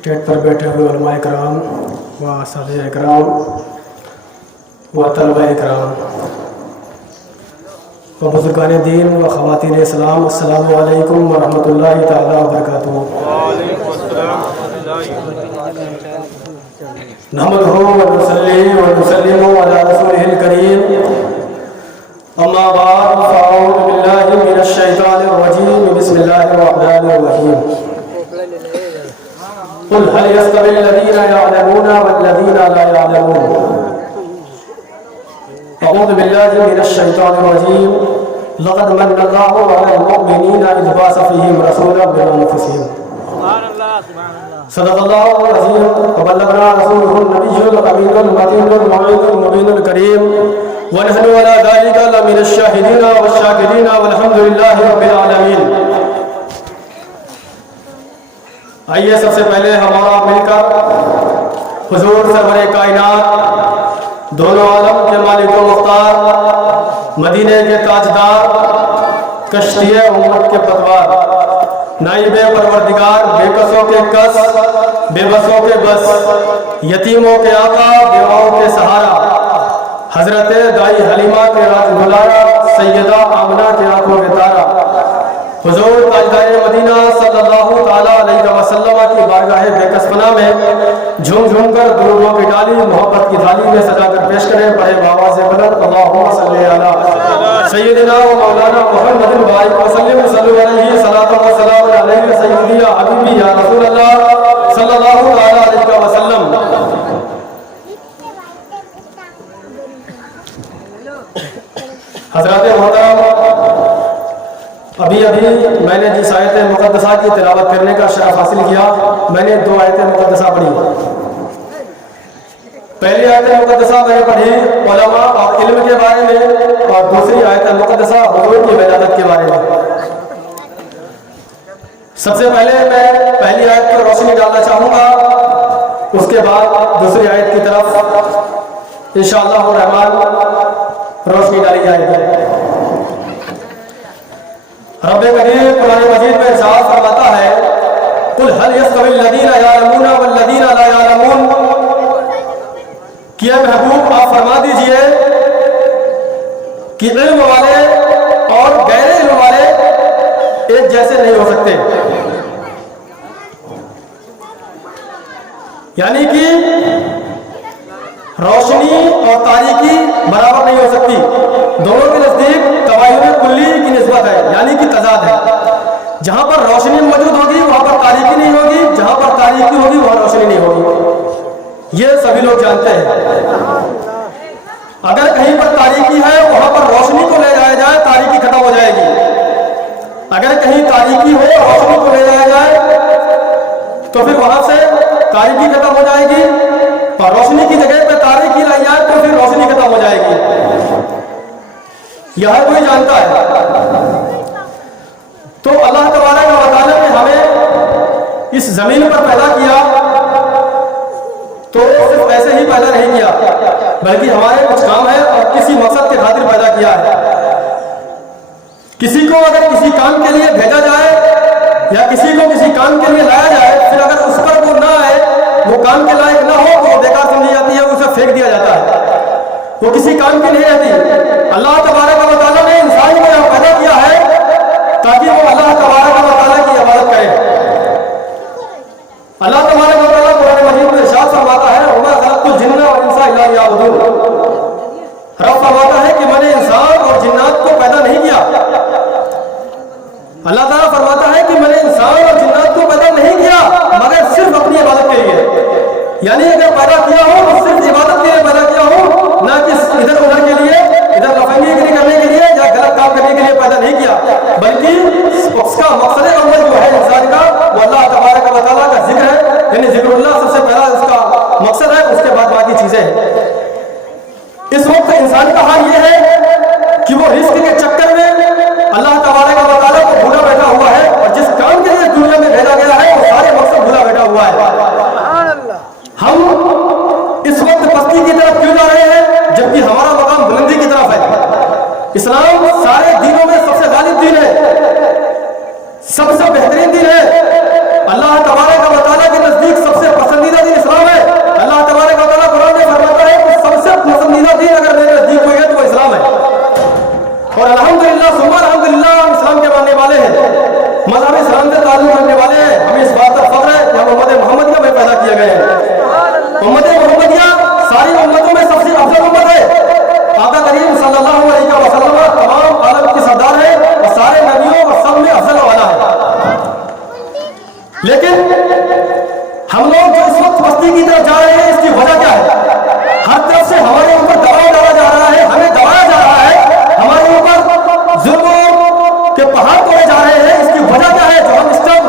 Stage پر بیٹھے ہوئے علماء کرام و اساتذہ کرام و طلباء کرام و بزرگان دین و خواتین اسلام، السلام علیکم ورحمۃ اللہ تعالیٰ وبرکاتہ۔ نحمدہ ونصلی ونسلم علی رسولہ الکریم، اما بعد فاعوذ باللہ من الشیطان الرجیم، بسم اللہ الرحمن الرحیم۔ قل هل يستوي الذين يعلمون والذين لا يعلمون؟ أعوذ بالله من الشيطان الرجيم، لقد من الله على المؤمنين إذ بعث فيهم رسولا من أنفسهم، صدق الله العظيم وبلغنا رسوله النبي الأمين المتين المعين المبين الكريم، ونحن على ذلك لمن الشاهدين والشاكرين والحمد لله رب العالمين۔ آئیے سب سے پہلے ہمارا مل کر حضور سرور کائنات، دونوں عالم کے مالک و مختار، مدینے کے تاجدار، کشتی امت کے پتوار، نائب پروردگار، بے کسوں کے کس، بے بسوں کے بس، یتیموں کے آقا، بیواؤں کے سہارا، حضرت دائی حلیمہ کے راج دلارا، سیدہ آمنہ کے آنکھوں کے تارا، حضور تاجدار مدینہ صلی اللہ تعالیٰ علیہ وسلم کی بارگاہ بے کس پناہ میں جھوم جھوم کر درودوں کی ڈالی محبت کی تھالی میں سجا کر پیش کریں بڑے بآواز بلند، اللہم صلی علی سیدنا و مولانا محمد بارک وسلم، صلی علیہ صلاۃ و سلام علیہ سیدی یا حبیبی یا رسول اللہ صلی اللہ تعالیٰ علیہ وسلم۔ حضرات محترم، ابھی میں نے جس آیت مقدسہ کی تلاوت کرنے کا شرف حاصل کیا، میں نے دو آیت مقدسہ پڑھی۔ پہلی آیت مقدسہ میں نے پڑھی علماء اور علم کے بارے میں، اور دوسری آیت مقدسہ حضور کی ولادت کے بارے میں۔ سب سے پہلے میں پہلی آیت پر روشنی ڈالنا چاہوں گا، اس کے بعد دوسری آیت کی طرف انشاءاللہ الرحمن روشنی ڈالی جائے گی۔ رب کریم قرآن مجید میں ارشاد فرماتا ہے، قل هل يستوي الذين يعلمون والذين لا يعلمون، کہ اے محبوب آپ فرما دیجئے کہ علم والے اور غیر علم والے ایک جیسے نہیں ہو سکتے، یعنی کہ روشنی اور تاریکی برابر نہیں ہو سکتی، دونوں کے نزدیک تباین کلی کی نسبت ہے، یعنی کہ تضاد ہے۔ جہاں پر روشنی موجود ہوگی وہاں پر تاریکی نہیں ہوگی، جہاں پر تاریکی ہوگی وہاں روشنی نہیں ہوگی، یہ سبھی لوگ جانتے ہیں۔ اگر کہیں پر تاریکی ہے وہاں پر روشنی کو لے جایا جائے تاریکی ختم ہو جائے گی، اگر کہیں تاریکی ہو روشنی کو لے جایا جائے تو پھر وہاں سے تاریکی ختم ہو جائے گی، اور روشنی کی جگہ پہ تاریکی لائی جائے تو پھر روشنی ختم ہو جائے گی، یہ ہر کوئی جانتا ہے۔ تو اللہ تبارک و تعالیٰ نے ہمیں اس زمین پر پیدا کیا تو صرف ایسے ہی پیدا نہیں کیا، بلکہ ہمارے کچھ کام ہے اور کسی مقصد کے خاطر پیدا کیا ہے۔ کسی کو اگر کسی کام کے لیے بھیجا جائے یا کسی کو کسی کام کے لیے لایا جائے، پھر اگر اس پر وہ نہ آئے، وہ کام کے لائق نہ ہو تو بیکار سمجھی جاتی ہے، اسے پھینک دیا جاتا ہے، وہ کسی کام کی نہیں رہتی۔ اللہ تبارک و تعالیٰ نے انسان کو یہاں پیدا کیا ہے تاکہ وہ اللہ تبارک و تعالیٰ کی عبادت کرے۔ اللہ تبارک و تعالیٰ قرآن مجید میں ارشاد فرماتا ہے، وَمَا خَلَقْتُ الْجِنَّ وَالْإِنسَ إِلَّا لِيَعْبُدُونِ، رب فرماتا ہے کہ میں نے انسان اور جنات کو پیدا نہیں کیا۔ اللہ تعالیٰ فرماتا ہے کہ میں نے انسان اور جنات کو پیدا نہیں کیا مگر صرف اپنی عبادت کے لیے، یعنی اگر پیدا کیا ہو تو صرف عبادت کے لیے پیدا کیا ہو، نہ کہ ادھر ادھر کے لیے، ادھر لفنگی گری کرنے کے لیے یا غلط کام کرنے کے لیے پیدا نہیں کیا، بلکہ اس کا مقصد اول جو ہے انسان کا وہ اللہ تبارک و تعالیٰ کا ذکر ہے، یعنی ذکر اللہ سب سے پہلا اس کا مقصد ہے، اس کے بعد باقی چیزیں ہیں۔ اس وقت انسان کا حال یہ ہے کہ وہ رزق کے چکر میں اللہ تبارک و تعالیٰ کو بھولا بیٹھا ہوا ہے، اور جس کام کے لیے دنیا میں بھیجا گیا ہے وہ سارے مقصد بھولا بیٹھا ہوا ہے۔ ہم اس وقت پستی کی طرف کیوں جا رہے ہیں جبکہ ہمارا مقام بلندی کی طرف ہے؟ اسلام سارے دینوں میں سب سے غالب دین ہے، سب سے بہترین دین ہے، اللہ تبارک و تعالیٰ کے نزدیک سب लोग जो इस वक्त बस्ती की तरफ जा रहे हैं, इसकी वजह क्या है? हर तरफ से हमारे ऊपर दबाव डाला जा रहा है, हमें दबाया जा रहा है, हमारे ऊपर जुल्म के पहाड़ तोड़े जा रहे हैं। इसकी वजह क्या है? जो हम इस टाइम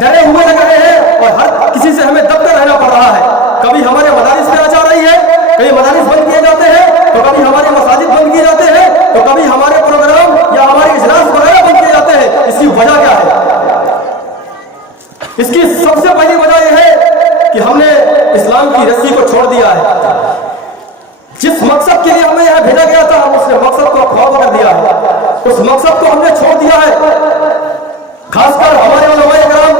डरे हुए लग रहे हैं और हर किसी से हमें दबकर रहना पड़ रहा है। कभी हमारे मदारिस में आ जा रही है, कभी मदारिस बंद किए जाते हैं, तो कभी हमारे मसाजिद बंद किए जाते हैं, तो कभी हमारे प्रोग्राम या हमारे इजलास वगैरह बंद किए जाते हैं। इसकी वजह क्या है? इसकी सबसे पहली वजह यह है कि हमने इस्लाम की रस्सी को छोड़ दिया है। जिस मकसद के लिए हमें यहाँ भेजा गया था, हम उसने मकसद को खौफ कर दिया है, उस मकसद को हमने छोड़ दिया है। खासकर हमारे उलमाए किराम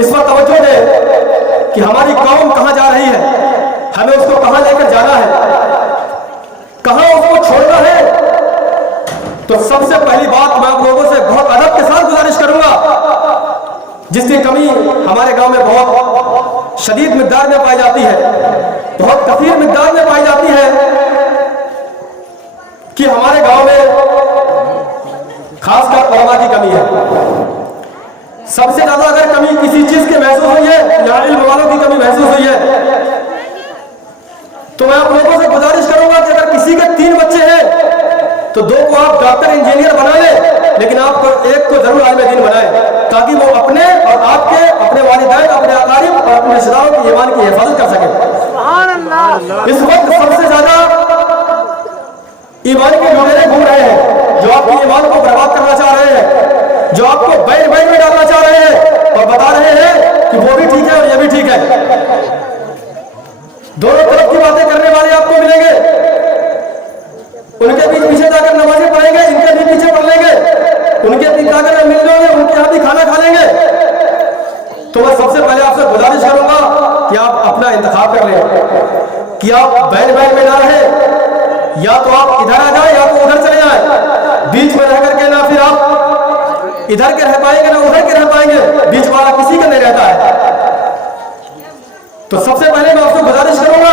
इस वक्त तवज्जो दें कि हमारी कौम कहाँ जा रही है, हमें उसको कहाँ लेकर जाना है, कहाँ उसको छोड़ना है। तो सबसे पहली बात मैं आप लोगों से बहुत अदब के साथ गुजारिश करूंगा, जिसकी कमी हमारे गांव में बहुत शदीद मिकदार में पाई जाती है, बहुत कसीर मिकदार में पाई जाती है, कि हमारे गांव में खासकर उलमा की कमी है। सबसे ज्यादा अगर कमी किसी चीज की महसूस हुई है, या इल्म वालों की कमी महसूस हुई है, तो मैं आप लोगों से गुजारिश करूंगा कि अगर किसी के 3 बच्चे हैं तो 2 को आप डॉक्टर इंजीनियर बना लें, लेकिन आप एक को जरूर आलिम दीन बनाएं, ताकि वो अपने और आपके, अपने वालिदैन, अपने अकारिब और अपने रिश्तेदारों की ईमान की हिफाजत कर सके। इस वक्त सबसे ज्यादा ईमान के लुटेरे घूम रहे हैं, जो आपकी ईमान को बर्बाद करना चाह रहे हैं, जो आपको बैन में डालना चाह रहे हैं और बता रहे हैं कि वो भी ठीक है और ये भी ठीक है। दोनों तरफ की बातें करने वाले आपको मिलेंगे, उनके बीच पीछे जाकर नमाजें पढ़ेंगे, इनके भी पीछे पढ़ लेंगे, उनके बीच जाकर मिल जाओगे, उनके यहाँ भी खाना खा लेंगे। तो मैं सबसे पहले आपसे गुजारिश करूंगा कि आप अपना इंतखाब कर लें, कि आप बैन में ना रहे, या तो आप इधर आ जाए या तो उधर चले जाए। बीच में रह करके ना फिर आप इधर के रह पाएंगे ना उधर के रह पाएंगे, बीच वाला किसी का नहीं रहता है। तो सबसे पहले मैं आपसे गुजारिश करूंगा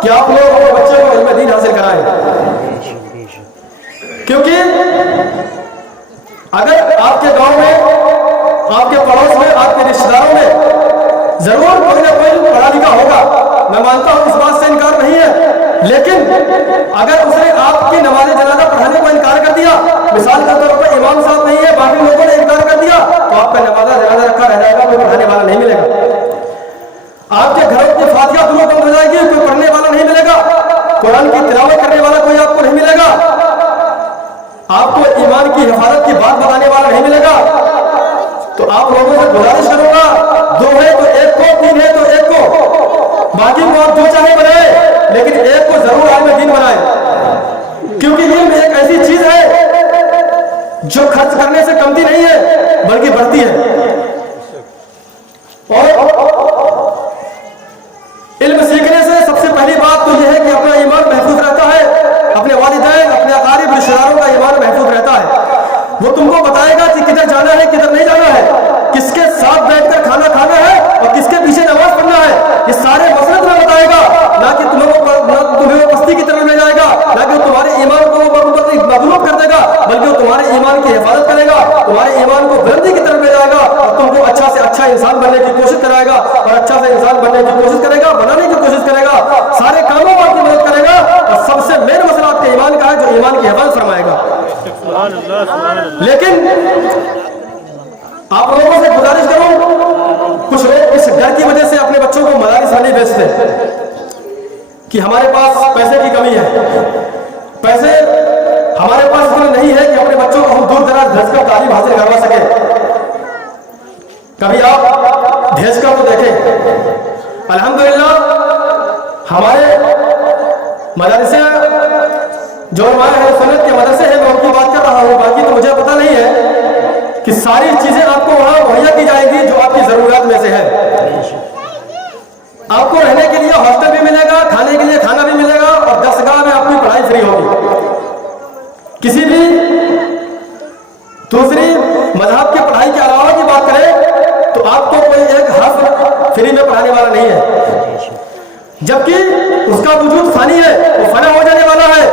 कि आप लोग अपने बच्चों को इल्म दीन हासिल कराएं, क्योंकि अगर आपके गांव में, आपके पड़ोस में, आपके रिश्तेदारों में जरूर कोई ना कोई पढ़ा लिखा होगा, मैं मानता हूं, इस बात से इनकार नहीं है, लेकिन अगर उसने आपकी नमाज जनाजा पढ़ाने को इनकार कर दिया, मिसाल के तौर पर इमाम साहब नहीं है, बाकी लोगों ने इनकार कर दिया, तो आपका नमाज जनाजा रखा रह जाएगा, कोई पढ़ाने वाला नहीं मिलेगा। आपके घरों की फातिहा दुरूद बंद हो जाएगी, कोई पढ़ने वाला नहीं मिलेगा, कुरान की तिलावत करने वाला कोई आपको नहीं मिलेगा, आपको ईमान की हिफाजत की बात बताने वाला नहीं मिलेगा। तो आप लोगों से गुजारिश करूंगा, 2 है तो 1 को, 3 है तो 1 को, बाकी को आप जो चाहे बनाए, लेकिन 1 को जरूर आलिम दीन बनाए, क्योंकि इल्म एक ऐसी चीज है जो खर्च करने से कमती नहीं है बल्कि बढ़ती है। और इल्म सीखने से सबसे पहली बात तो यह है कि अपना ईमान महफूज रहता है, अपने वालिदैन, अपने अकारिब, रिश्तेदारों का ईमान महफूज रहता है। वो तुमको बताएगा कि किधर जाना है, किधर नहीं जाना है, किसके साथ बैठकर खाना खाना है और किसके पीछे नमाज पढ़ना है, ये सारे मसले तुम्हें बताएगा, ना कि तुम्हें वो पस्ती की तरफ ले जाएगा, ना कि तुम्हारे ईमान को मगलूब कर देगा, बल्कि वो तुम्हारे ईमान की हिफाजत करेगा, तुम्हारे ईमान को बुलंदी की तरफ ले जाएगा और तुमको अच्छा से अच्छा इंसान बनने की कोशिश कराएगा, और अच्छा से इंसान बनने की कोशिश करेगा, बनाने की कोशिश करेगा, सारे कामों में आपकी मदद करेगा, और सबसे मेन मसला आपके ईमान का है, जो ईमान की हिफाजत फरमाएगा। लेकिन आप लोगों से गुजारिश करूं, कुछ लोग इस डर की वजह से अपने बच्चों को मदारिस में नहीं भेजते कि हमारे पास पैसे की कमी है, पैसे हमारे पास इतने नहीं है कि अपने बच्चों को हम दूर दराज भेजकर तालीम हासिल करवा सके। कभी आप भेजकर तो देखें, अल्हम्दुलिल्लाह हमारे मदरसे जो हमारे सुन्नत के मदरसे हैं, मैं उनकी बात कर रहा हूँ, बाकी तो मुझे पता नहीं है कि सारी चीजें आपको वहां मुहैया की जाएंगी जो आपकी जरूरत में से है। आपको रहने के लिए हॉस्टल भी मिलेगा, खाने के लिए खाना भी मिलेगा, और दरसगाह में आपकी पढ़ाई फ्री होगी। किसी भी दूसरी मजहब की पढ़ाई के अलावा की बात करें तो आपको कोई एक हर्फ फ्री में पढ़ाने वाला नहीं है, जबकि उसका वजूद फानी है, वो फना हो जाने वाला है।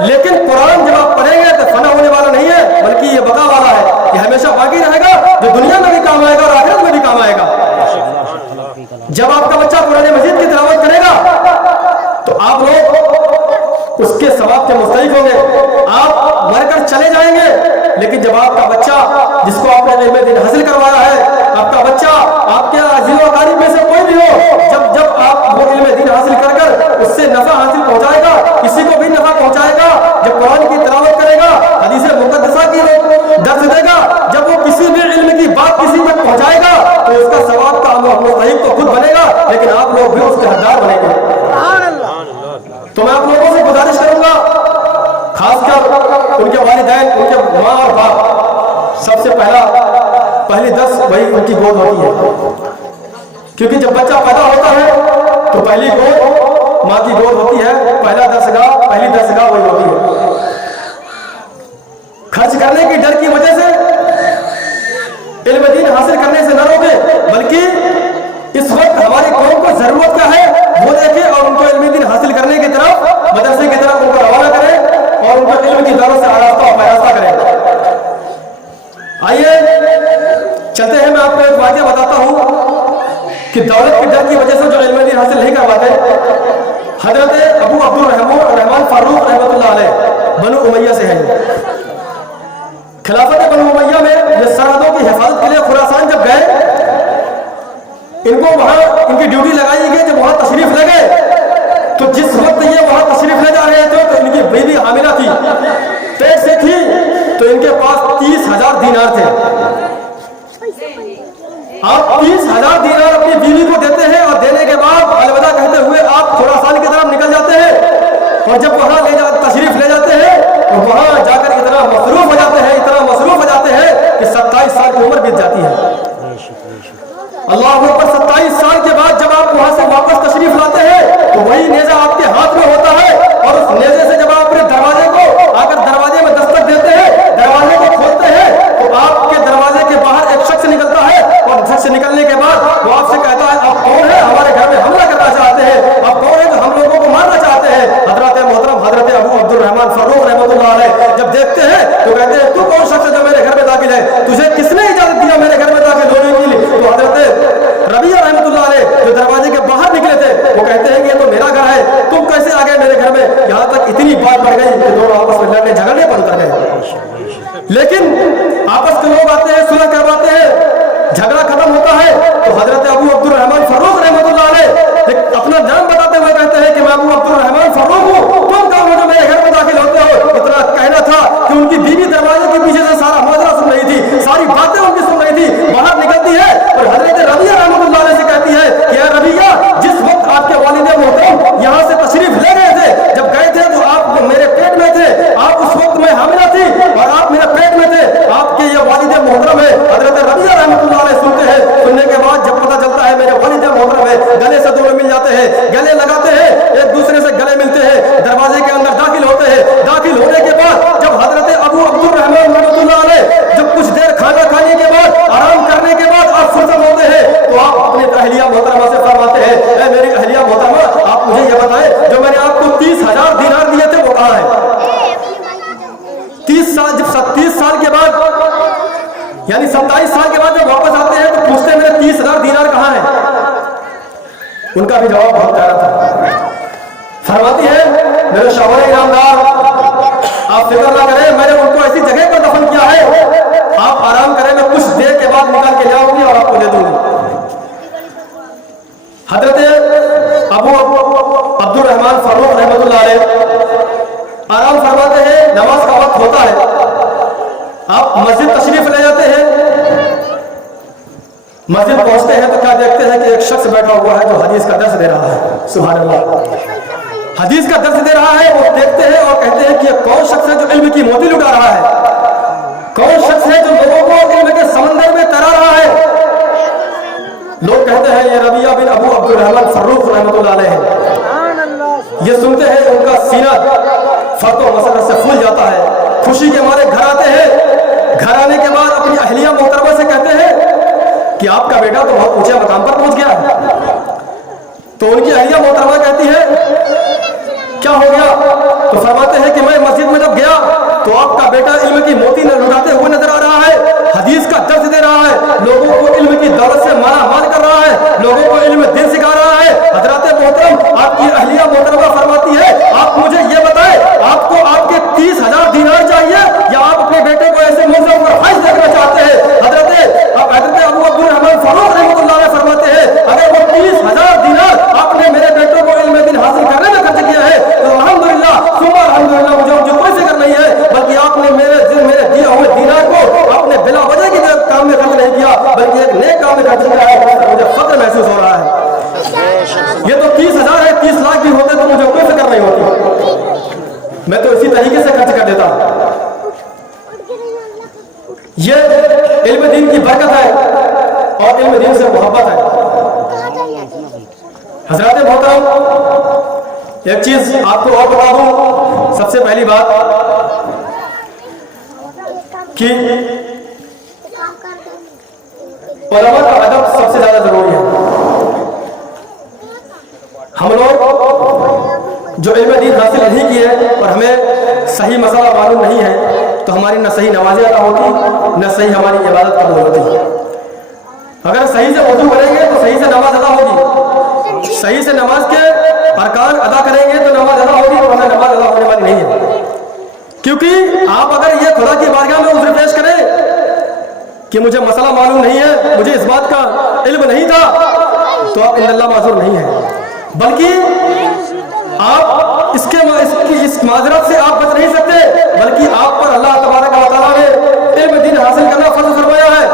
लेकिन कुरान जब आप पढ़ेंगे तो फना होने वाला नहीं है, बल्कि ये बका वाला है, ये हमेशा बाकी रहेगा, जो दुनिया में भी काम आएगा और आखिरत में भी काम आएगा। जब आपका बच्चा कुरान मजीद की तिलावत करेगा तो आप लोग उसके सवाब के मुस्तहिक होंगे, आप मरकर चले जाएंगे। लेकिन जब आपका बच्चा जिसको आपने इल्म दीन हासिल करवाया है, आपका बच्चा आपके अजीज़ व क़रीब में से कोई भी हो, जब आप वो इल्म दीन हासिल कर उससे नफा हासिल पहुंचाएगा, किसी को भी नफा पहुंचाएगा, जब कुरान की तिलावत करेगा, हदीस मुक़द्दसा की दर्स देगा, जब वो किसी भी इल्म की बात किसी तक पहुंचाएगा तो उसका सवाब का मुस्तहिक तो खुद बनेगा, लेकिन आप लोग भी उसके हकदार बनेंगे। तो मैं आप लोगों से गुजारिश करूंगा, खासकर उनके वालिदैन, उनके माँ और बाप, सबसे पहली दर्स वही उनकी गोद होती है, क्योंकि जब बच्चा पैदा होता है तो पहली गोद माँ की गोद होती है, पहली दर्सगाह वही होती है। खर्च करने की डर की वजह से इल्म दीन हासिल करने से न रोके, बल्कि इस वक्त हमारी कौम को जरूरत क्या है वो देखे और उनको इल्म दीन हासिल करने की तरफ, मदरसे की तरफ उनको रवाना करें और उनको इल्म की दौलत से आरास्ता करें। आइए चलते हैं, मैं आपको एक वाक़या बताता हूँ कि दौलत के डर की वजह से जो इल्म दीन हासिल नहीं करवाते, हजरत अबू अब्दुल रहमान फारूक रहमतुल्लाह अलैह बनु उमैया से हैं। खिलाफत बनु उमैया में ये सरहदों की हिफाजत के लिए खुरासान जब गए, इनको वहां इनकी ड्यूटी लगाई गई। जब वहां तशरीफ ले गए तो जिस वक्त ये वहां तशरीफ ले जा रहे थे तो इनकी बीवी हामिला थी, पेट से थी, तो इनके पास 30,000 दीनार थे। आप 30,000 दीनार अपनी बीवी को देते हैं और देने के बाद अलविदा कहते हुए आप खुरासान की तरफ निकल जाते हैं, और जब वहां तशरीफ ले जाते हैं तो वहां जाकर इतना मसरूफ हो जाते हैं कि 27 साल की उम्र बीत जाती है। अल्लाह अकबर, 27 साल के बाद जब आप वहां से वापस तशरीफ लाते हैं तो वही नेजा आपके हाथ में होता है, और उस नेजे से जब आप अपने दरवाजे को आकर दरवाजे में दस्तक देते हैं, दरवाजे को खोलते हैं, तो आपके दरवाजे के बाहर एक शख्स निकलता है, और शख्स निकलने के बाद वो आपसे कहता है, आप कौन है, हमारे घर में हमला करना चाहते हैं, आप कौन है जो हम लोगों को मारना चाहते हैं। हजरत मोहतरम हजरत अबू अब्दुल रहमान फारूक रहमतुल्लाह अलैह जब देखते हैं तो कहते हैं, तू कौन शख्स है जो मेरे घर में दाखिल है, तुझे किसने इजाजत दिया मेरे घर में दाखिल होने के लिए। तो हजरत रबिया रहमतुल्लाह अलैह जो दरवाजे के बाहर निकले थे वो कहते हैं कि ये तो मेरा घर है, तुम कैसे आ गए मेरे घर में। यहाँ तक इतनी बात बढ़ गई कि दोनों आपस में लड़ने झगड़ने पर उतर गए। लेकिन आपस के लोग आते हैं, सुलह करवाते हैं, झगड़ा खत्म होता है तो हजरत अबू अब्दुल रहमान फारूक रहमतुल्लाह अलैह अपना नाम बताते हुए कहते हैं कि मैं अबू अब्दुल रहमान फारूक हूँ, तुम कौन हो जो मेरे घर में दाखिल होते हो। इतना कहना था कि उनकी बीवी दरवाजे के पीछे से सारा माजरा सुन रही थी, सारी बातें उनकी सुन रही थी। बाहर निकलती है और हजरत रबिया रहमतुल्लाह अलैह से कहती है कि यार रबिया, जिस वक्त आपके वालिद मोहतरम यहाँ से तशरीफ ले गए थे, जब गए थे तो आप मेरे पेट में थे, आप उस वक्त में हामिला थी और आप मेरे पेट में थे, आपके ये वालिद मोहतरम है। हजरत रबिया रहमतुल्लाह अलैह सुनते हैं, सुनने के बाद जब पता चलता है मेरे वालिद मोहतरम है, गले से दोनों मिल जाते हैं, गले लगाते हैं, एक दूसरे से गले मिलते हैं, दरवाजे के अंदर दाखिल होते हैं। दाखिल होने के बाद जब हजरत अबू अब्दुल रहमान रहमतुल्लाह अलैह जब कुछ देर खाना खाने के बाद, आराम करने के बाद आप फुर्सत होते हैं तो आप अपने अहलिया मोहतरमा से फरमाते हैं, ऐ मेरी अहलिया मोहतरमा, आप मुझे ये बताएं जो मैंने आपको 30,000 दीनार दिए थे वो कहाँ है। 30 साल, जब 30 साल के बाद यानी 27 साल के बाद जब वापस आते हैं तो पूछते हैं मेरे 30,000 दीनार कहाँ है। उनका भी जवाब बहुत प्यारा था। फरमाती है, मेरे शौहर इनामदार, आप फिक्र ना करें, मैंने उनको ऐसी जगह पर दफन किया है, आप आराम करें, मैं कुछ देर के बाद निकाल के लाऊंगी और आपको दे दूंगी। हजरत अबू अब्दुल रहमान फारूक रहमतुल्लाह अलैह आराम फरमाते हैं, नमाज का वक्त होता है, आप मस्जिद तशरीफ ले जाते हैं। मस्जिद पहुंचते हैं तो क्या देखते हैं कि एक शख्स बैठा हुआ है जो हदीस का दर्स दे रहा है। सुभान अल्लाह, हदीस का दर्स दे रहा है। वो देखते हैं और कहते हैं कि ये कौन शख्स है जो इल्म की मोती लुटा रहा है, कौन शख्स है जो लोगों को इल्म के समंदर में तैरा रहा है। लोग कहते हैं ये रबिया बिन अबू अब्दुल रहमान फारूक रहमतुल्लाह अलैह है। ये सुनते हैं उनका सीना फर्क व मसरत से फूल जाता है, खुशी के मारे घर आते हैं। घर आने के बाद अपनी अहलिया मोहतरमा से कहते हैं कि आपका बेटा तो बहुत ऊंचे मकाम पर पहुंच गया है। तो उनकी अहलिया मोहतरमा कहती है क्या हो गया। तो फरमाते हैं कि मैं मस्जिद में जब गया तो आपका बेटा इल्म की मोती लुटाते हुए नजर आ रहा है, हदीस का दर्स दे रहा है, लोगों को इल्म की दौलत से माला माल कर रहा है। लोगों को इल्म दीन सिखा रहा है। हजरत मोहतरम आपकी अहलिया मोहतरमा फरमाती है, आप मुझे ये बताएं, आपको आपके 30,000 दीनार चाहिए या आप अपने बेटे को ऐसे मुल्ज़म पर हज देखना चाहते हैं? हजरत अबू अब्दुल रहमान फारूक रहमतुल्लाह अलैह फरमाते हैं, अगर वो 30,000 दीनार आपने मेरे बेटों को इल्म दीन हासिल करने में खर्च किया है तो अल्हम्दुलिल्लाह सुबह अल्हम्दुलिल्लाह, मुझे कोई फिक्र नहीं है, बल्कि आपने मेरे दिए हुए दीनार को आपने बिला वजह की काम में खर्च नहीं किया, बल्कि एक नेक काम में खर्च किया है। मुझे फख्र महसूस हो रहा है। ये तो 30,000 है, 30 लाख भी होते तो मुझे कोई फिक्र नहीं होती, मैं तो इसी तरीके से खर्च कर देता। ये इल्म दीन की बरकत है और इल्म दीन से मोहब्बत है। हजरत मोहतरम एक चीज आपको और बता दूं, सबसे पहली बात कि उलमा का अदब सबसे ज्यादा जरूरी है। हम लोग जो इल्म दीन हासिल नहीं किए और हमें सही मसला मालूम नहीं है तो हमारी न सही नमाज़ें अदा होती, न सही हमारी इबादत कबूल होती। अगर सही से वज़ू करेंगे तो सही से नमाज अदा होगी, सही से नमाज के अरकान अदा करेंगे तो नमाज अदा होगी, वरना नमाज अदा होने वाली नहीं है। क्योंकि आप अगर ये खुदा की बारगाह में उज़्र पेश करें कि मुझे मसला मालूम नहीं है, मुझे इस बात का इल्म नहीं था, तो आप इंदल्लाह माज़ूर नहीं है, बल्कि आप इस माजरत से आप बच नहीं सकते, बल्कि आप पर अल्लाह तबारक व तआला ने इल्म दीन हासिल करना फर्ज फरमाया है।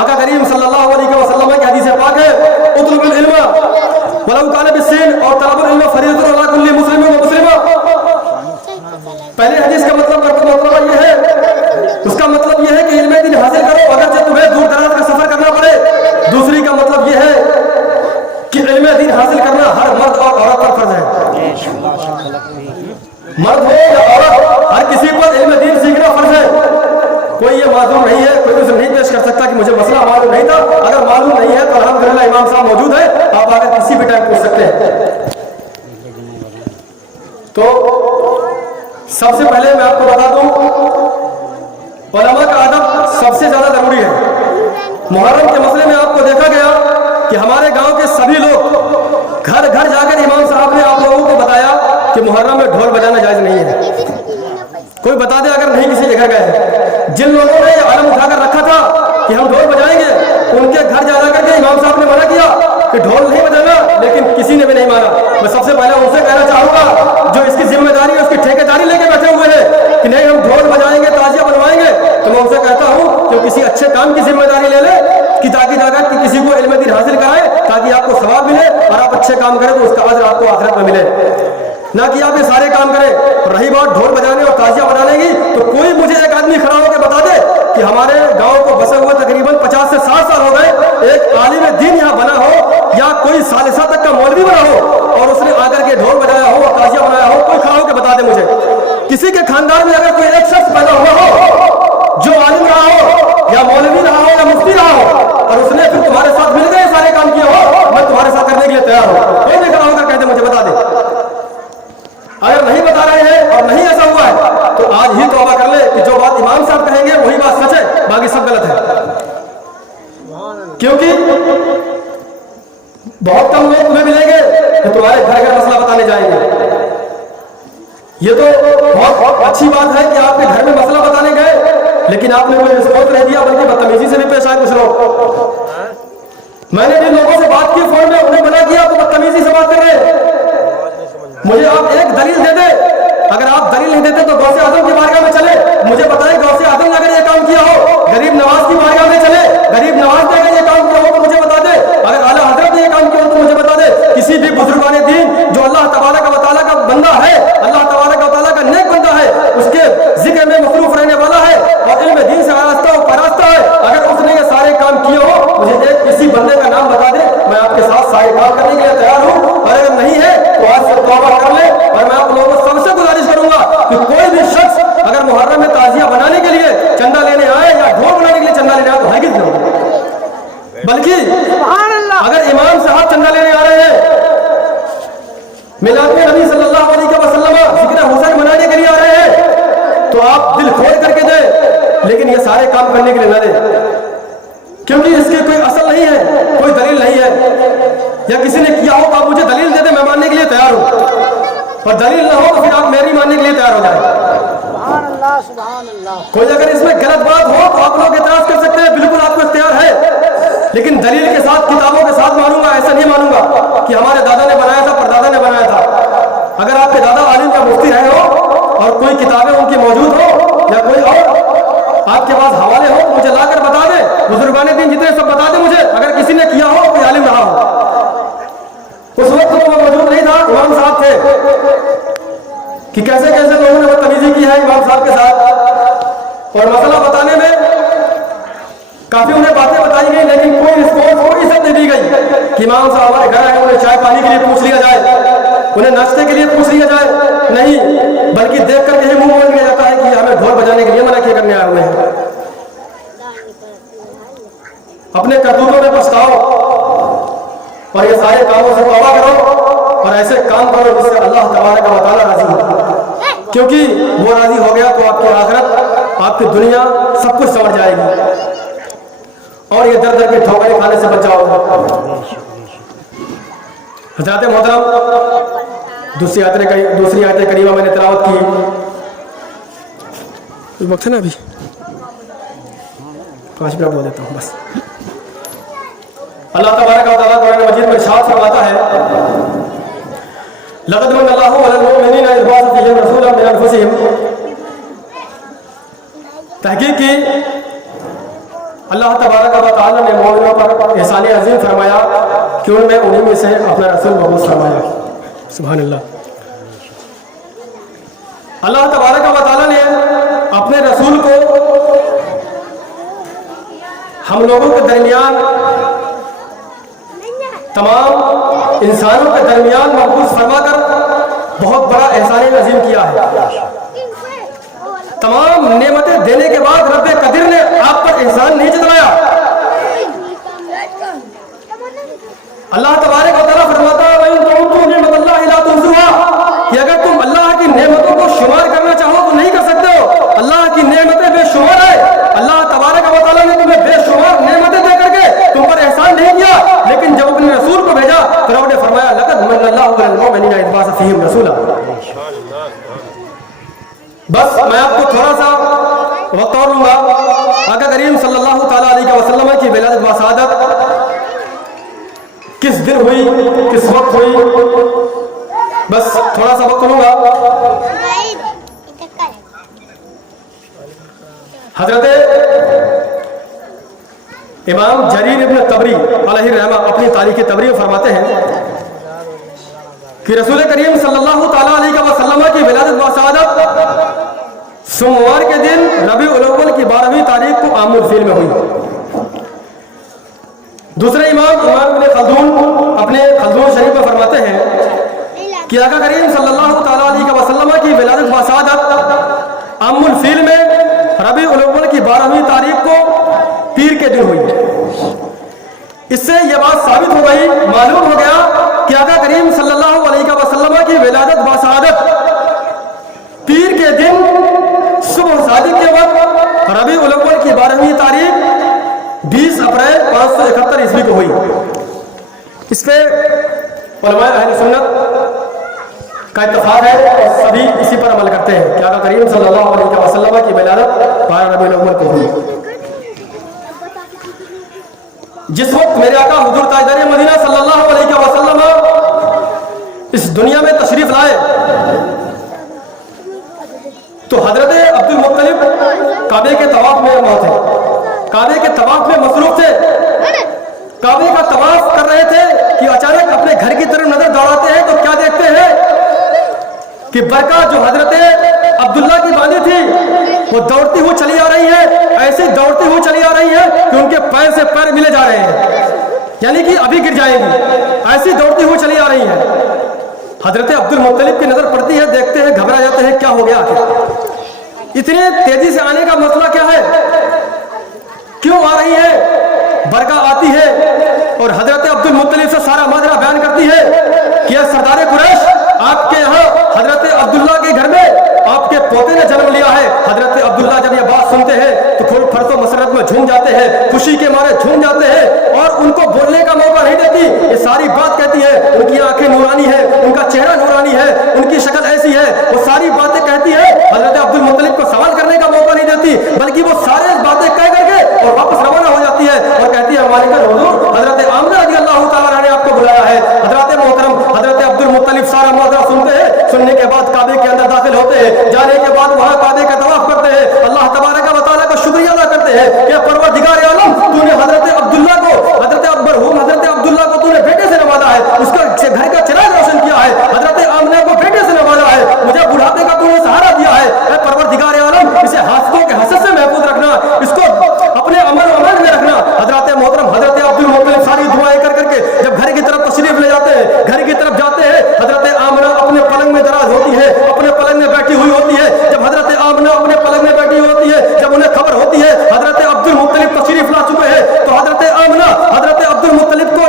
आका करीम सल्लल्लाहु अलैहि वसल्लम की हदीस पाक है, उतलुबुल इल्म वलौ कान बिस्सिन और तलबुल इल्म फरीदतुन अला कुल्ली मुस्लिमिन व मुस्लिमा। पहले हदीस का मतलब ये है, उसका मतलब ये है कि इल्म दीन हासिल करो अगर तुम्हें दूर दराज का सफर करना पड़े। दूसरी का मतलब ये है कि इल्म दीन हासिल करना हर मर्द और औरत पर फर्ज है। मर्द हो या औरत, हर किसी पर इल्म दीन सीखना फर्ज है। कोई ये मालूम नहीं है, कोई उसे नहीं पेश कर सकता कि मुझे मसला मालूम नहीं था। अगर मालूम नहीं है तो अल्हम्दुलिल्लाह इमाम साहब मौजूद है, आप आकर किसी भी टाइम पूछ सकते हैं। तो सबसे पहले मैं आपको बता दूं, उलमा का अदब सबसे ज्यादा जरूरी है। मुहर्रम के मसले में आपको देखा गया कि हमारे गांव के सभी लोग घर घर जाकर इमाम साहब ने आप लोगों को बताया कि मुहर्रम में ढोल बजाना जायज नहीं है। कोई बता दे अगर नहीं किसी के घर गए, जिन लोगों ने आलम उठाकर रखा था कि हम ढोल बजाएंगे, उनके घर जा करके इमाम साहब ने मना किया कि ढोल नहीं बजाना, लेकिन किसी ने भी नहीं माना। मैं सबसे पहले उनसे कहना चाहूंगा जो इसकी जिम्मेदारी है, उसकी ठेकेदारी लेके बैठे हुए हैं कि नहीं हम ढोल बजाएंगे, ताजिया बनवाएंगे, तो मैं उनसे कहता हूँ कि किसी अच्छे काम की जिम्मेदारी ले ले कि ताकि जाकर कि किसी को इल्म दीन हासिल कराए, ताकि आपको सवाब मिले और आप अच्छे काम करें तो उसका अजर आपको आखिरत में मिले, ना कि आप ये सारे काम करें। रही बात ढोल बजाने और ताजिया बनाने की, तो कोई मुझे एक आदमी खड़ा होकर बता दे कि हमारे गांव को बसे हुए तकरीबन 50 से 60 साल हो गए, एक आलिम दीन यहाँ बना हो या कोई सालिसा तक का मौलवी बना हो और उसने आकर के ढोल बजाया हो और ताजिया बनाया हो, कोई खड़ा होकर बता दे मुझे। किसी के खानदान में अगर कोई एक शख्स पैदा हुआ हो जो आलिम रहा हो या मौलवी रहा हो या मुफ्ती रहा हो और उसने फिर तुम्हारे साथ मिल गए सारे काम किए हो, मैं तुम्हारे साथ करने के लिए तैयार हूँ, कोई नहीं खड़ा होकर कहते मुझे बता दे। अगर नहीं बता रहे हैं और नहीं ऐसा हुआ है तो आज ही तौबा कर ले कि जो बात इमाम साहब कहेंगे वही बात सच है, बाकी सब गलत है। क्योंकि बहुत कम लोग तुम्हें मिलेंगे जो तुम्हारे घर का मसला बताने जाएंगे। ये तो बहुत अच्छी बात है कि आपके घर में मसला बताने गए, लेकिन आपने कोई रिस्पॉन्स नहीं दिया, बल्कि बदतमीजी से भी पेश आए कुछ लोग। मैंने भी लोगों से बात की फोन में, उन्हें मना किया तो बदतमीजी से बात कर रहे हैं। मुझे आप एक दलील दे दे, अगर आप दलील नहीं देते तो गौसे आजम की बारगाह में चले, मुझे बताएं गौसे आजम ने अगर ये काम किया हो, गरीब नवाज की बारगाह में चले, गरीब नवाज ने अगर ये काम किया हो तो मुझे बता दे, अगर आला हजरत ने ये काम किया हो तो मुझे बता दे। किसी भी बुजुर्गाने दीन जो अल्लाह तबारक व तआला का बंदा है, अल्लाह तबारक व तआला का नेक बंदा है, उसके जिक्र में मसरूफ रहने वाला है और इल्म दीन से आरास्ता और परास्ता है, अगर उसने ये सारे काम किए हो, मुझे एक किसी बंदे का नाम बता दे, मैं आपके साथ सारे काम करने के लिए तैयार हूँ। और अगर नहीं है तो आज से तौबा कर ले। और मैं आप लोगों को सबसे गुजारिश करूंगा कि कोई भी शख्स अगर मुहर्रम में ताजिया बनाने के लिए चंदा लेने आए या ढोल बनाने के लिए चंदा लेने आए तो हरगिज़ नहीं, बल्कि अगर इमाम साहब चंदा लेने आ रहे हैं, मिलाद में नबी सल्लल्लाहु अलैहि वसल्लम जिक्र हुसैन मनाने के लिए आ रहे हैं, तो आप दिल खोल करके दे, लेकिन ये सारे काम करने के लिए न दे, क्योंकि इसके कोई असल नहीं है, कोई दलील नहीं है। یا کسی نے کیا ہو تو آپ مجھے دلیل دے دیں، میں ماننے کے لیے تیار ہوں، اور دلیل نہ ہو تو پھر آپ میری ماننے کے لیے تیار ہو جائیں۔ سبحان اللہ سبحان اللہ۔ کوئی اگر اس میں غلط بات ہو تو آپ لوگ اعتراض کر سکتے ہیں، بالکل آپ کو اختیار ہے، لیکن دلیل کے ساتھ کتابوں کے ساتھ مانوں گا، ایسا نہیں مانوں گا کہ ہمارے دادا نے بنایا تھا، پردادا نے بنایا تھا۔ اگر آپ کے دادا عالم کا مفتی رہے ہو اور کوئی کتابیں ان کی موجود ہو یا کوئی اور آپ کے پاس حوالے ہو تو مجھے لا کر بتا دیں، بزرگان دین جتنے سب بتا دیں مجھے، اگر کسی نے کیا ہو کوئی عالم رہا ہو۔ اس وقت وہ موجود نہیں تھا، امام صاحب تھے کہ کیسے کیسے لوگوں نے بدتمیزی کی ہے امام صاحب کے ساتھ، اور مسئلہ بتانے میں کافی انہیں باتیں بتائی گئی، لیکن کوئی رسپانس کوئی عزت نہیں دی گئی کہ امام صاحب ہمارے گھر آئے، انہیں چائے پانی کے لیے پوچھ لیا جائے، انہیں ناشتے کے لیے پوچھ لیا جائے، نہیں، بلکہ دیکھ کر یہی منہ موڑ لیا جاتا ہے کہ ہمیں ڈھول بجانے کے لیے منع کیے کرنے آئے ہوئے ہیں۔ اپنے کرتوتوں میں پچھتاؤ اور یہ سارے کاموں سے توبہ کرو اور ایسے کام کرو جس سے اللہ تبارک و تعالیٰ راضی ہو، کیونکہ وہ راضی ہو گیا تو آپ کی آخرت، آپ کی دنیا سب کچھ سمجھ جائے گی اور یہ در در کے ٹھوکریں کھانے سے بچ جاؤ گے۔ حضرات محترم، دوسری آیت کریمہ میں نے تلاوت کی، وقت ہے نا ابھی 5 منٹ بول دیتا ہوں بس۔ اللہ تبارک و تعالیٰ قرآن مجید میں ارشاد فرماتا ہے، لقد من اللہ علی المؤمنین اذ بعث فیہم رسولا من انفسہم، تحقیق کی اللہ تبارک و تعالیٰ نے مومنوں پر احسان عظیم فرمایا کہ ان میں انہی میں سے اپنا رسول مبعوث فرمایا۔ سبحان اللہ۔ اللہ تبارک و تعالیٰ نے اپنے رسول کو ہم لوگوں کے درمیان، تمام انسانوں کے درمیان مبعوث فرما کر بہت بڑا احسان عظیم کیا ہے۔ تمام نعمتیں دینے کے بعد رب قدیر نے آپ پر احسان نہیں جتلایا۔ اللہ تبارک و تعالیٰ فرماتا ہے وَإِن تَعُدُّوا نِعْمَتَ اللَّهِ لَا تُحْصُوهَا، کہ اگر تم اللہ کی نعمتوں کو شمار کرنا چاہو تو نہیں کر سکتے ہو۔ اللہ کی نعمتیں بے شمار ہے، اللہ تبارک و تعالیٰ نے تمہیں بے شمار نعمتیں دے کر کے تم پر احسان نہیں کیا، لیکن جب اپنے رسول کو بھیجا تو رب نے فرمایا لقد من اللہ علی المؤمنین اذ بعث فیہم رسولا۔ بس میں آپ کو تھوڑا سا وقت اور لوں گا۔ آقا کریم صلی اللہ تعالیٰ علیہ وسلم کی ولادت باسعادت کس دن ہوئی، کس وقت ہوئی، بس تھوڑا سا وقت لوں گا۔ حضرت امام جریر ابن طبری علیہ الرحمہ اپنی تاریخ طبری میں فرماتے ہیں کہ رسول کریم صلی اللہ تعالیٰ علیہ وسلم کی ولادت باسعادت سوموار کے دن ربیع الاول کی 12ویں تاریخ کو عام الفیل میں ہوئی۔ دوسرے امام ابن خلدون اپنے خلدون شریف میں فرماتے ہیں کہ آقا کریم صلی اللہ تعالیٰ علیہ وسلم کی ولادت باسعادت عام الفیل میں ربیع الاول کی 12ویں تاریخ کو پیر کے دن ہوئی۔ اس سے یہ بات ثابت ہو گئی، معلوم ہو گیا کہ آقا کریم صلی اللہ علیہ وسلم کی ولادت باسعادت پیر کے دن صبح صادق کے وقت ربیع الاول کی 12ویں تاریخ 20 اپریل 571 عیسوی کو ہوئی۔ اس پہ علماء اہل سنت کا اتفاق ہے اور سبھی اسی پر عمل کرتے ہیں کہ آقا کریم صلی اللہ علیہ وسلم کی ولادت 12 ربیع الاول کو ہوئی۔ جس وقت میرے آقا حضور تاجدار مدینہ صلی اللہ علیہ وسلم اس دنیا میں تشریف لائے تو حضرت عبد المطلب کعبے کے طواف میں موت ہے، کعبے کے طواف میں مصروف تھے، کعبے کا طواف کر رہے تھے کہ اچانک اپنے گھر کی طرف نظر دوڑاتے ہیں تو کیا دیکھتے ہیں کہ برکہ جو حضرت عبداللہ کی باندھی تھی وہ دوڑتی ہوئی چلی آ رہی ہے، ایسے دوڑتی ہوئی چلی آ رہی ہے کہ ان کے پیر سے پیر ملے جا رہے ہیں، یعنی کہ ابھی گر جائیں گی، ایسی دوڑتی ہوئی چلی آ رہی ہے۔ حضرت عبد المطلب کی نظر پڑتی ہے، دیکھتے ہیں، گھبرا جاتے ہیں، کیا ہو گیا آخر اتنے تیزی سے آنے کا مسئلہ کیا ہے، کیوں آ رہی ہے؟ برکہ آتی ہے اور حضرت عبد المطلب سے سارا ماجرا بیان کرتی ہے کہ سردار قریش آپ کے یہاں حضرت عبداللہ کے گھر میں آپ کے پوتے نے جنم لیا ہے۔ حضرت عبداللہ جب یہ بات سنتے ہیں تو تھوڑی فرض و مسرت میں جھوم جاتے ہیں، خوشی کے مارے جھوم جاتے ہیں اور ان کو بولنے کا موقع نہیں دیتی۔ یہ ساری بات हैं, उनकी आंखें नूरानी है, उनका चेहरा नूरानी है, उनकी शक्ल ऐसी है, वो सारी बातें कहती है। हजरत अब्दुल मुत्तलिब को सवाल करने का मौका नहीं देती, बल्कि वो सारे बातें कह करके और वापस रवाना हो जाती है और कहती है मालिकल हुजूर हजरत आमिना रज़ी अल्लाह तआला अन्हा ने आपको बुलाया है। हजरत मोहतरम हजरत अब्दुल मुत्तलिब सारा माजरा सुनते हैं, सुनने के बाद काबे के अंदर दाखिल होते हैं, जाने के बाद वहां काबे का तवाफ करते हैं, अल्लाह तबारक व तआला का शुक्रिया अदा करते हैं कि परवरदिगार आलम तूने हजरत अब्दुल्ला को, हजरत हजरत अब्दुल्ला को तूने बेटे से नवाजा है, उसका घर का चिराग रोशन किया है, हजरत आमिना को बेटे से नवाजा है, मुझे बुढ़ापे का तूने सहारा दिया है। परवरदिगार आलम इसे हादसों के हसद से महफूज रखना, इसको अपने अमल में रखना। हजरत मोहतरम हजरत अब्दुल मुत्तलिब सारी दुआएं कर करके जब घर की तरफ तशरीफ ले जाते हैं, घर की तरफ जाते हैं, हजरत आमिना अपने पलंग में दराज होती है, अपने पलंग में बैठी हुई होती है। जब हजरत आमिना अपने पलंग में बैठी होती है, जब उन्हें खबर होती है हजरत अब्दुल मुत्तलिब तशरीफ ला चुके हैं, तो हजरत आमिना हजरत अब्दुल मुत्तलिब को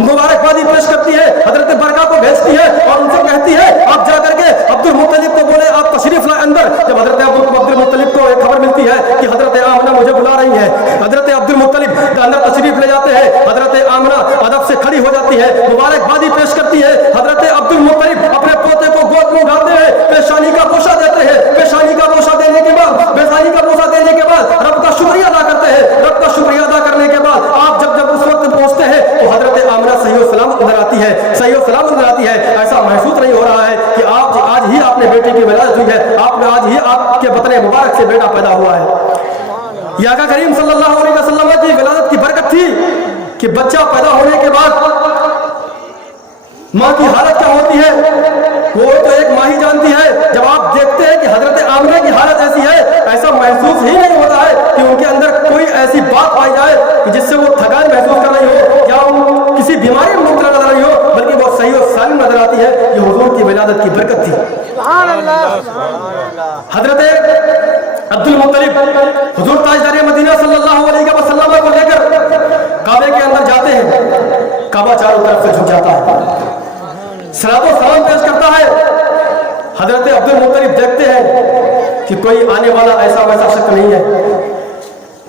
मुबारकबादी पेश करती है, हजरत बरका को भेजती है और उनसे कहती है आप जा करके अब्दुल मुत्तलिब को बोले आप तशरीफ लाए अंदर। जब हजरत अब्दुल मुत्तलिब को एक खबर मिलती है कि हजरत आमिना मुझे बुला रही है, हजरत अब्दुल मुत्तलिब अंदर तशरीफ ले जाते हैं, हजरत आमिना अदब से खड़ी हो जाती है, मुबारकबादी पेश करती है। हजरत अब्दुल मुत्तलिब अपने पोते को गोद में उठाते हैं, पेशानी का बोसा देते हैं, पेशानी का बोसा देने के बाद पेशानी का बोसा देने के बाद रब का शुक्रिया अदा करते हैं। रब का शुक्रिया अदा करने के बाद आप जब उस वक्त पहुंचते हैं तो हजरत आमिना सही और सलामत अंदर आती है, सही और सलामत अंदर आती है। ऐसा महसूस नहीं हो रहा है कि आप आज ही आपने बेटे की विलादत हुई है, आपने आज ही आपके बतन मुबारक से बेटा पैदा हुआ है। ये आका करीम सल्लल्लाहु अलैहि वसल्लम की विलादत की बरकत थी कि बच्चा पैदा होने के बाद माँ की हालत क्या होती है वो तो एक माँ ही जानती है। जब आप देखते हैं कि हजरत आमिना की हालत ऐसी है, ऐसा महसूस ही नहीं होता है कि उनके अंदर कोई ऐसी बात पाई जाए कि जिससे वो थकान महसूस कर रही हो या वो किसी बीमारी में मुब्तला नजर रही हो, बल्कि वो सही और सालिम नजर आती है। ये हुजूर की विलादत की बरकत थी। हजरत अब्दुल मुत्तलिब हुजूर ताजदार मदीना सल्लल्लाहु अलैहि वसल्लम को लेकर काबे के अंदर जाते हैं, काबा चारों तरफ से झुक जाता है, सलातो सलाम पेश करता है। हजरत अब्दुल मुत्तलिब देखते हैं कि कोई आने वाला ऐसा वैसा शख्स नहीं है,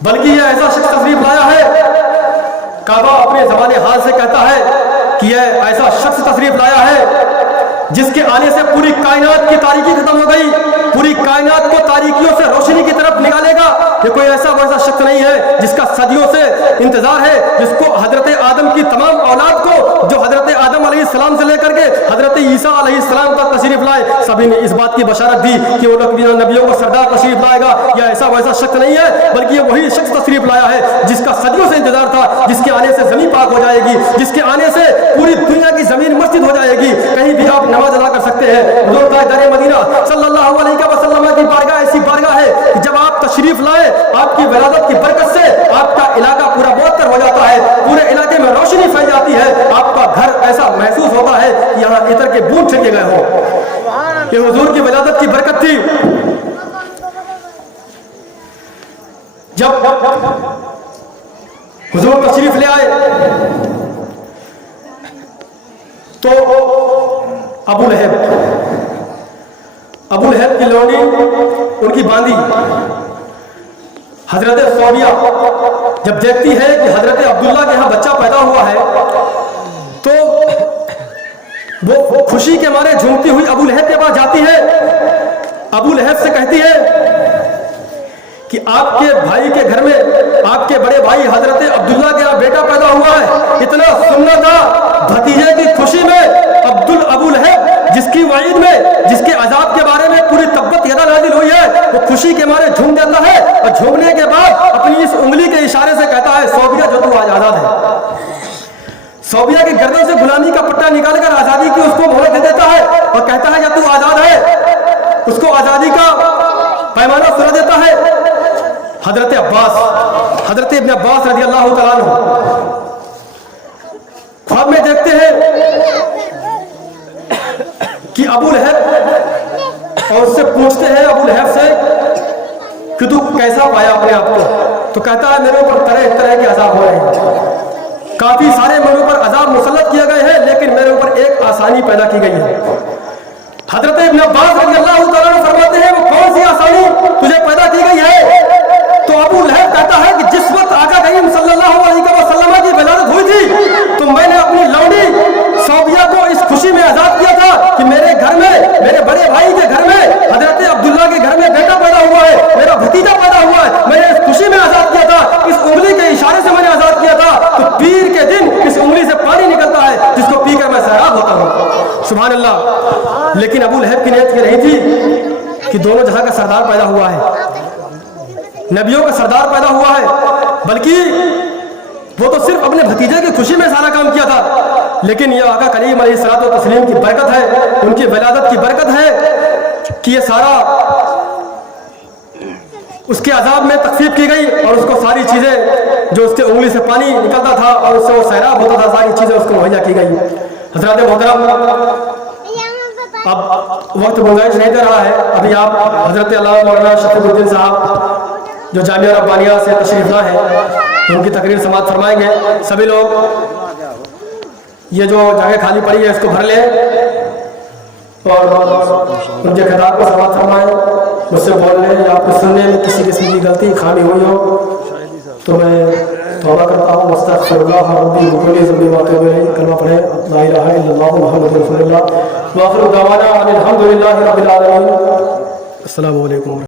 बल्कि यह ऐसा शख्स तशरीफ लाया है। काबा अपने ज़बाने हाल से कहता है कि यह ऐसा शख्स तशरीफ लाया है जिसके आने से पूरी कायनात की तारीकी खत्म हो गई, पूरी कायनात को तारीकियों से रोशनी की तरफ निकालेगा। ये कोई ऐसा वैसा शख्स नहीं है जिसका सदियों से इंतजार है, जिसको हजरत आदम की तमाम औलाद को, जो हजरत आदम अलैहिस्सलाम से लेकर के हजरत ईसा अलैहिस्सलाम तक तशरीफ लाए, सभी ने इस बात की बशारत दी कि वो नबियों को सरदार तशरीफ लाएगा। यह ऐसा वैसा शख्स नहीं है, बल्कि ये वही शख्स तशरीफ लाया है जिसका सदियों से इंतजार था, जिसके आने से जमीन पाक हो जाएगी, जिसके आने से पूरी दुनिया की जमीन मस्जिद हो जाएगी, कहीं भी आप नमाज अदा कर सकते हैं। हुजूर ताजदार मदीना सल्लल्लाहु अलैहि वसल्लम की बारगाह ऐसी बारगाह है कि जब आप तशरीफ लाए, आपकी विलादत की बरकत से आपका इलाका पूरा मुअत्तर हो जाता है, पूरे इलाके में रोशनी फैल जाती है, आपका घर ऐसा महसूस होता है कि यहाँ इतर के बूंद छिड़के गए हो। ये हुजूर की विलादत की बरकत थी। जब हुजूर तशरीफ ले आए तो अबू लहब की लोनी उनकी बांधी हजरत सौबिया जब देखती है कि हजरत अब्दुल्ला के यहाँ बच्चा पैदा हुआ है तो वो खुशी के मारे झूमती हुई अबू लहब के पास जाती है। अबू लहब से कहती है कि आपके भाई के घर में आपके बड़े भाई हजरत अब्दुल्ला के यहाँ बेटा पैदा हुआ है। इतना सुनना था भतीजे की खुशी में अबू लहब जिसकी वईद में, जिसके अजाब के बारे में पूरी तब्बत यदा नाजिल हुई है, वो खुशी के मारे झूम देता है और झूमने के बाद अपनी इस उंगली के इशारे से कहता है सौबिया जो तू आज आजाद है। सौबिया की गर्दन से गुलामी का पट्टा निकालकर आजादी की उसको मोहलत दे देता है और कहता है जब तू आजाद है, उसको आजादी का पैमाना सुना देता है। हजरत इब्न अब्बास रज़ी अल्लाह तआला अन्हु ख्वाब में देखते हैं कि अबू लहब, और उससे पूछते हैं अबू लहब से कि तू कैसा पाया अपने आप को? तो कहता है मेरे ऊपर तरह तरह के अजाब हो रहे हैं, काफी सारे मेरे ऊपर अजाब मुसल्लत किए गए हैं, लेकिन मेरे ऊपर एक आसानी पैदा की गई है। हजरत इब्न अब्बास रज़ी अल्लाह तआला अन्हु फरमाते हैं वो कौन सी आसानी तुझे पैदा की गई है? तो अबू लहब कहता है कि जिस वक्त आका करीम सल्लल्लाहु अलैहि वसल्लम की विलादत हुई थी तो मैंने अपनी लौंडी सौबिया خوشی میں آزاد کیا تھا کہ میرے گھر میں، میرے بڑے بھائی کے گھر میں، حضرت عبداللہ کے گھر میں بیٹا پیدا ہوا ہے، میرا بھتیجا پیدا ہوا ہے، میں نے اس خوشی میں آزاد کیا تھا، اس انگلی کے اشارے سے میں نے آزاد کیا تھا، تو پیر کے دن اس انگلی سے پانی نکلتا ہے جس کو پی کر میں سیراب ہوتا ہوں۔ سبحان اللہ۔ لیکن ابو لہب کی نیت یہ نہیں تھی کہ دونوں جہاں کا سردار پیدا ہوا ہے، نبیوں کا سردار پیدا ہوا ہے، بلکہ وہ تو صرف اپنے بھتیجے کی خوشی میں سارا کام کیا تھا، لیکن یہ آقا کریم علیہ الصلوۃ والتسلیم کی برکت ہے، ان کی ولادت کی برکت ہے کہ یہ سارا اس کے عذاب میں تخفیف کی گئی، اور اس کو ساری چیزیں جو اس کے انگلی سے پانی نکلتا تھا اور اس سے وہ سیراب ہوتا تھا، ساری چیزیں اس کو مہیا کی گئی۔ حضرات محترم، اب وقت گنجائش نہیں دے رہا ہے، ابھی آپ حضرت علامہ مولانا شفیق الدین صاحب جو جامعہ ربانیہ سے تشریف لا ہے ان کی تقریر سماعت فرمائیں گے۔ سبھی لوگ یہ جو جگہ خالی پڑی ہے اس کو بھر لیں اور ان کے خطاب کو سماعت فرمائیں۔ مجھ سے بولنے یا آپ کو سننے میں کسی قسم کی غلطی خامی ہوئی ہو تو میں توبہ کرتا ہوں۔ استغفر اللہ ربی من کل ذنب واتوب الیہ، کلمہ پڑھیں لا الہ الا اللہ محمد رسول اللہ، وآخر دعوانا ان الحمد للہ رب العالمین۔ السلام علیکم۔